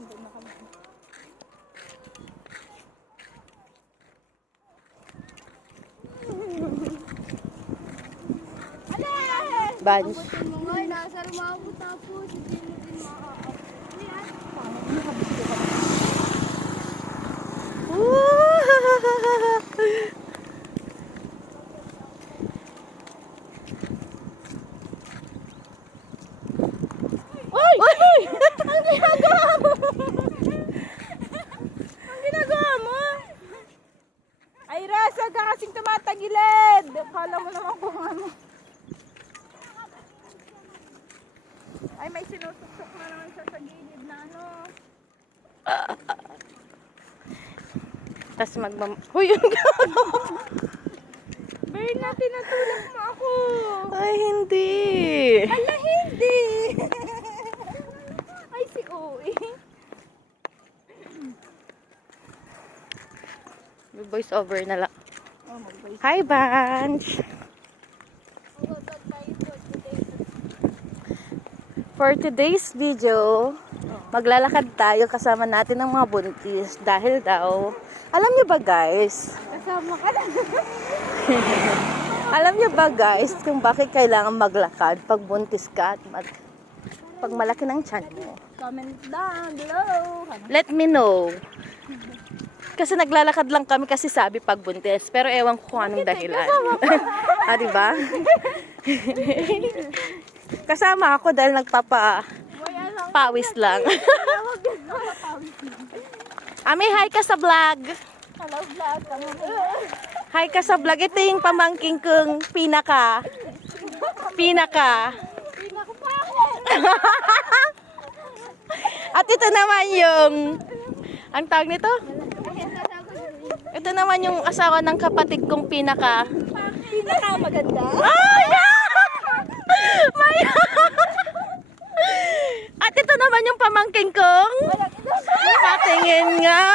Nandun na kami. Bunch. Mga nasa lumabot tapos hindi mo din makakap. Uy! Uy! Ang ginagawa mo? Ang ginagawa mo? Ay, Rasa, ka kasing tumatagilid. Kala mo naman kung ano. Ay, may sinusuksok na naman siya sa gilid na ano. Tapos Huy, yung gago! Berna, tinatulak mo ako. Ay, hindi. Ala, hindi. Ay, si Uwi. May voice over na lang. Oh, mag-voice. Hi, Bunch! For today's video, maglalakad tayo kasama natin ng mga buntis dahil daw, alam niyo ba guys? Kasama ka na. Alam niyo ba guys kung bakit kailangan maglakad pag buntis ka at pag malaki ng tiyan mo? Comment down below. Let me know. Kasi naglalakad lang kami kasi sabi pag buntis. Pero ewan ko kung anong dahilan. Ah, diba? Kasama ako dahil nagpapawis lang. Ami, hi ka sa vlog. Hello, vlog. Hi ka sa vlog. Ito yung pamangking kong pinaka. At ito naman yung, ang tawag nito? Ito naman yung asawa ng kapatid kong pinaka. Pinaka maganda. Ay! Maya! At ito naman yung pamangking kong. Patingin nga.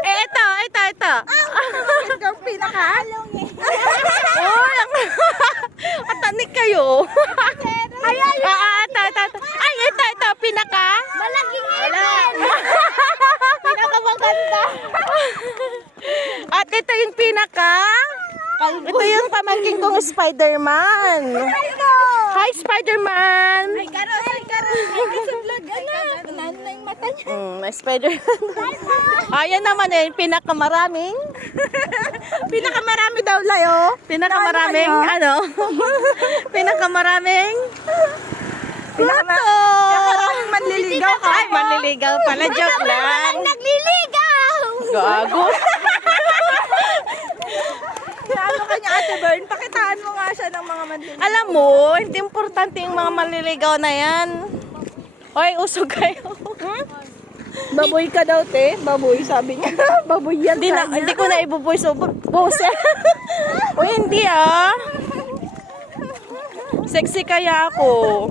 Ito. Ikaw pinaka. Uy, at tanik kayo. Ay, ito, pinaka. Malaking Pinaka maganda. At ito yung pinaka. Ito yung pamangking kong Spider-Man. Hi, Spider-Man. Ay, karos. Ay, sa vlog. Ano na yung mata niya? May Spider-Man. Ayan naman pinakamaraming. Pinakamarami daw layo. Pinakamaraming, pinakamaraming. Pinakaraming manliligaw ka. Ay, manliligaw pala. Joke lang. nagliligaw! Gago. Ano kanya Ate Bern? Pakitaan mo nga siya ng mga manliligaw. Alam mo, hindi importante yung mga manliligaw na yan. Hoy, usog kayo. Baboy ka daw, te. Baboy, sabi niya. Baboy yan sa Hindi ko na ibuvoice over. Pose. Uy, hindi Sexy kaya ako.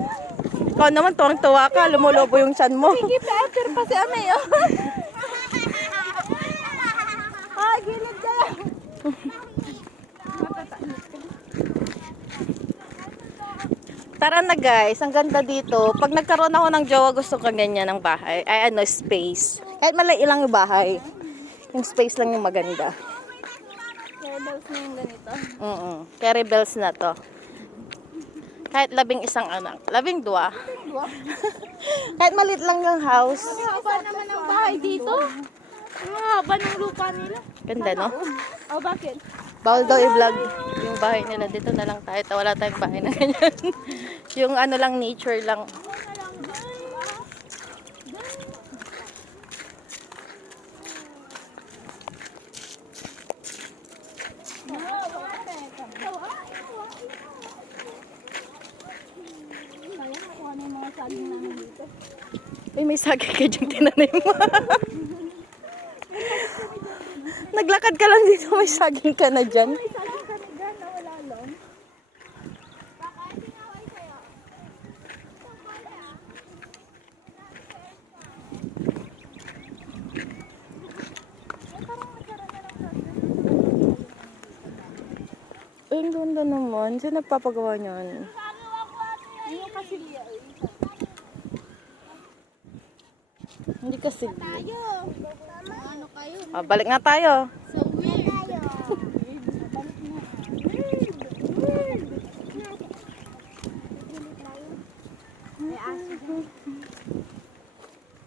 Ikaw naman, tuwang-tuwa ka. Lumulobo yung chan mo. Sige, Peter pa si Ame, oh. Ah, gilid ka lang. Tara na guys, ang ganda dito. Pag nagkaroon ako ng jowa, gusto ko ganyan ng bahay. Ay, space. Kahit malaki lang yung bahay. Yung space lang yung maganda. Kaya bells na yung ganito. Carry bells na to. Kahit 11 anak. 12. Kahit malit lang yung house. Ang haba naman ng bahay dito. Ang haba ng lupa nila. Ganda, no? Oh, bakit? Bawal daw i-vlog yung bahay nila. Dito na lang tayo. Wala tayong bahay na ganyan. Yung ano lang, nature lang. Ay, may saging ka dyan tinanim mo. Naglakad ka lang dito, may saging ka na dyan. Ay, ang ganda naman. Saan nagpapagawa niyan? Ano kasi liya, Hindi kasi. Tayo. Ano kayo? Balik nga tayo. So weird.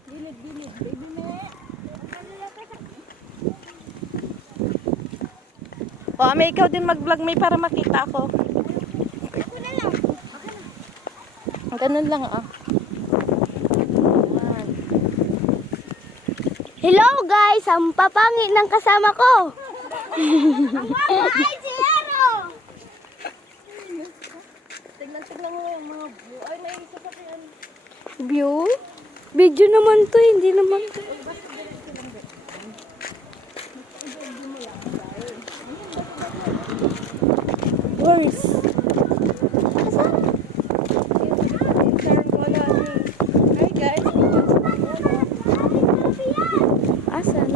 Gilid, baby me. May ikaw din mag-vlog, may para makita ako. Ako na lang. Ganun lang, Hello guys! Ang papangit ng kasama ko! Ay, si Hero! Tignan mo yung mga view. Ay, may isa pa rin. View? Video naman to, hindi naman to. Worse. Hi guys. Asan?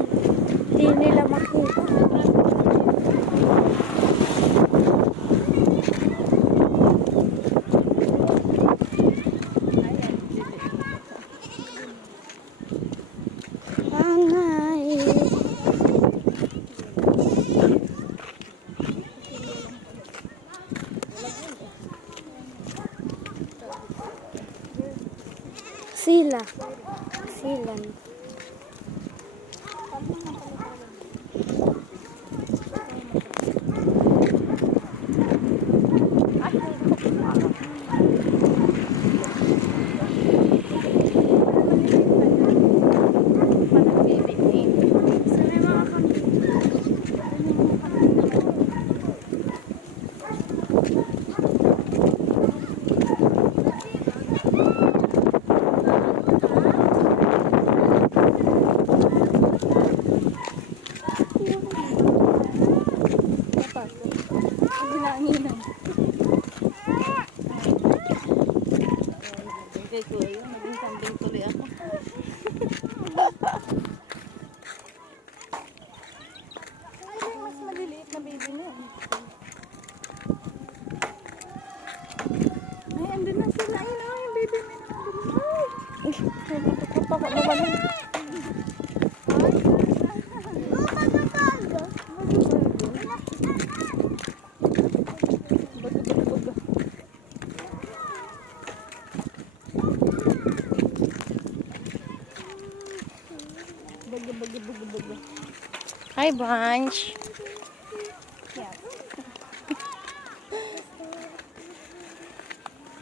Hindi nila makita. Angay. Sila. Sila. Bigay ko yun. Naging kambing tuloy ako. Ay, mas maliliit na baby na yun. Ay, andun na sila. Ayun na yung baby na yun. Ay, natutupa ko naman yun. Hi, Bunch.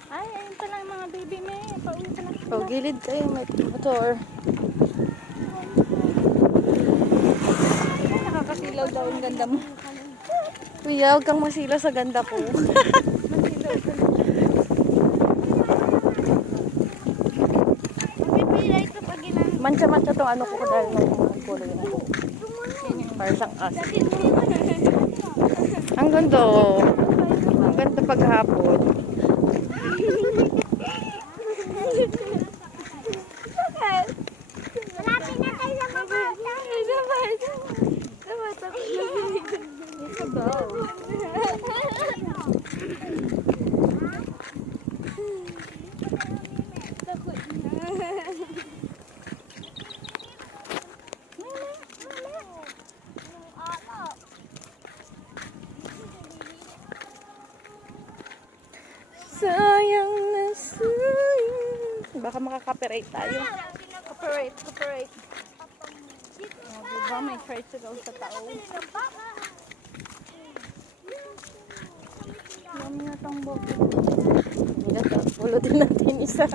Ay, ayun pa lang mga baby me. Pauwi ka na. Gilid kayo. May motor. Ay, nakakasilaw daw ang ganda mo. Kuya, huwag kang masila sa ganda ko. Mancha-mancha to ano ko dahil ng kulay na ko. Para siyang asin. Ang ganda. Ang ganda paghapon. Malapit na tayo sa baba. Ito daw. Sayang na sayang. Baka makaka-copyright tayo. Cooperate. Diba may tricycle sa tao? Dami na tong bote. Ang ganda. Pulutin natin isa.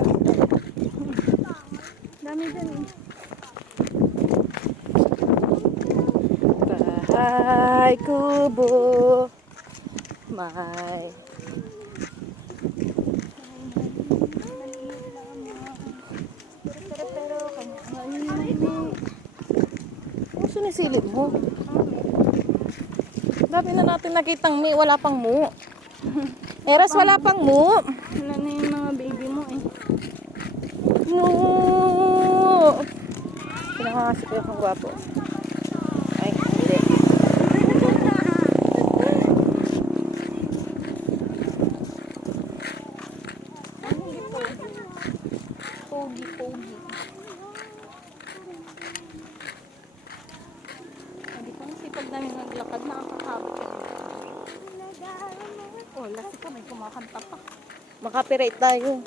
Dami din eh. Bahay kubo. May. Pero kanya. Ano sinisilip mo? Dami na natin nakitang may wala pang mu. Eras wala pang mu. Wala na yung mga baby mo eh. Mu. Pinakakasi ko yung gwapo. Ay, hindi. Pogi. Lasik ka, may kumakanta pa. Makapirate tayo.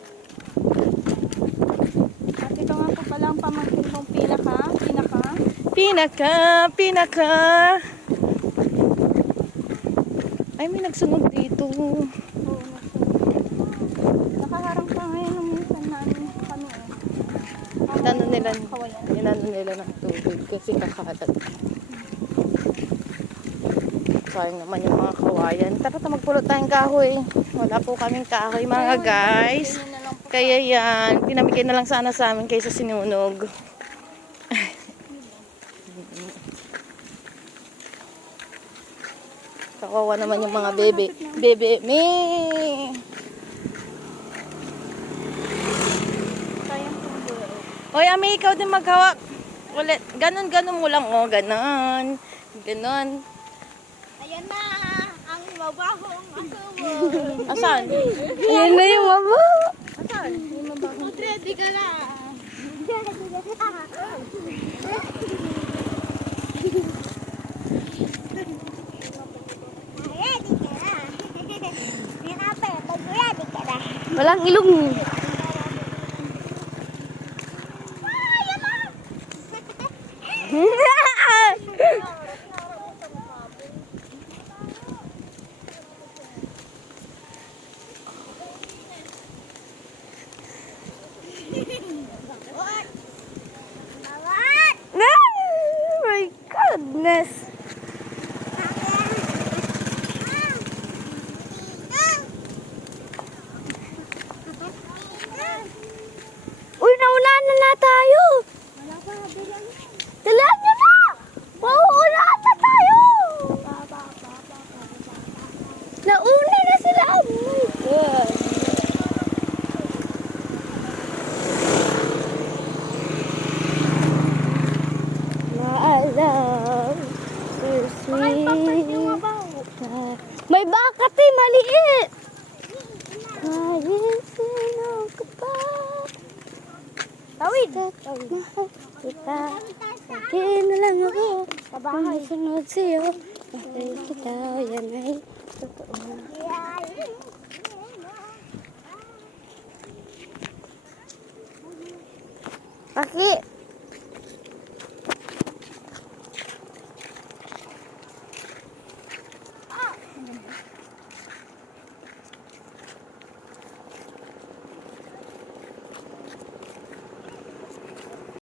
At ito nga po pala ang pamangkin mong pinaka. Pinaka. Ay, may nagsunog dito. Oo, nakaharang pa ngayon ng minsan namin kami Inano nila ng tubig kasi kakalat. Sayang naman yung mga kawayan. Tara, magpulot tayong kahoy. Wala po kaming kahoy mga guys. Kaya yan, pinamigay na lang sana sa amin kaysa sinunog. Kawawa naman yung mga bebe. Me! Sayang po yun. Hoy, Ami, ikaw din maghawak. Ulit. Ganon mo lang. Oh, ganon. Ganon. Ayan na, ang mabahong asawa. Asan? Ayan na yung mama. Asan? Yung mabahong. Ready ka na. Walang ilong. Oh my goodness. Uy, naunahan na tayo. Dalihan nyo na. Mauunahan na tayo. Nauna na sila. Oh my God. Maalam. So sweet. May bakat eh, maliit. Kahit sino ka pa. Tawid. Kita. Akin na lang ako. Kabahay. Sunod sa'yo. Mahal kita. Yan ay totoo. Paki.